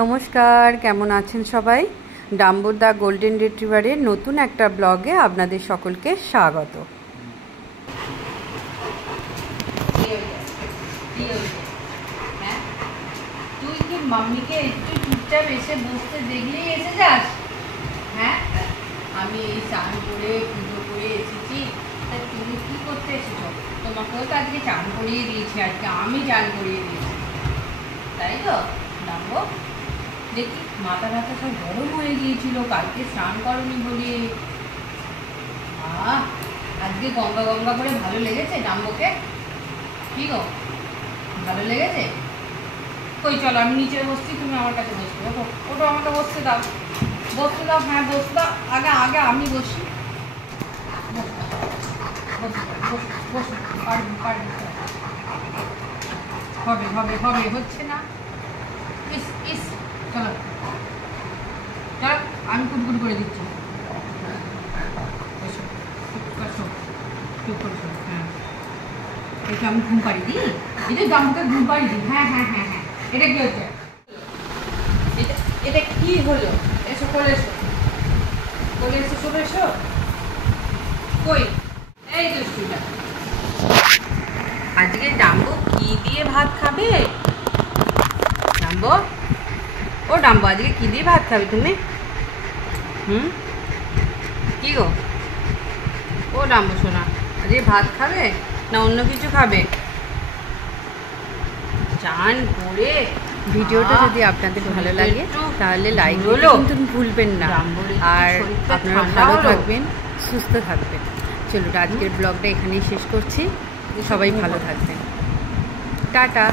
নমস্কার, কেমন আছেন সবাই? ডাম্বুর দ্য গোল্ডেন রিট্রিভারের নতুন একটা ব্লগে আপনাদের সকলকে স্বাগত। তুই কি মাম্মিকে একটু চুপচাপ এসে বসতে দেখলেই এসে যাস? হ্যাঁ, আমি এই স্নান করে পুজো করে এসেছি, তা তুমি কি করতে এসেছো? তোমাকেও তো আজকে চান করিয়ে দিয়েছি, আজকে আমি চান করিয়ে দিয়েছি, তাই তো? ডাম্বো, দেখি মাথা ব্যথা সব গরম হয়ে গিয়েছিল কালকে স্নান করনি বলে। আজকে গঙ্গা গঙ্গা করে ভালো লেগেছে ডাম্বোকে? কি গো, ভালো লেগেছে? কই চলো, আমি নিচে বসছি, তুমি আমার কাছে বসবে। ওঠো ওঠো, আমাকে বসতে দাও, বসতে দাও। হ্যাঁ বসতে দাও, আগে আগে আমি বসি। হবে হবে হবে, হচ্ছে না। ইস ইস, চলো চলো, আমি কুটকুট করে দিচ্ছি। চুপ করে শোনো। হ্যাঁ, এটা আমি ঘুম পাড়ি দিই, এটা ডাম্বুকে ঘুম পাড়ি দিই। হ্যাঁ হ্যাঁ হ্যাঁ হ্যাঁ, এটা কি হচ্ছে? এটা কি হলো? এসো কোলে এসো, কোলে এসো, চলে এসো। কই এই দুষ্টুটা, আজকে ডাম্বু কি দিয়ে ভাত খাবে? ডাম্বো, ও ডাম্বো, আজকে কি দিয়ে ভাত খাবে তুমি? কি গো, ও ডাম্বু শোনা, আজকে ভাত খাবে না অন্য কিছু খাবে? চান করে ভিডিওটা যদি আপনাদের ভালো লাগে তাহলে লাইক দিতে কিন্তু ভুলবেন না, আর আপনারা ভালো থাকবেন, সুস্থ থাকবেন। চলুন আজকের ব্লগটা এখানেই শেষ করছি। সবাই ভালো থাকবেন, টাটা।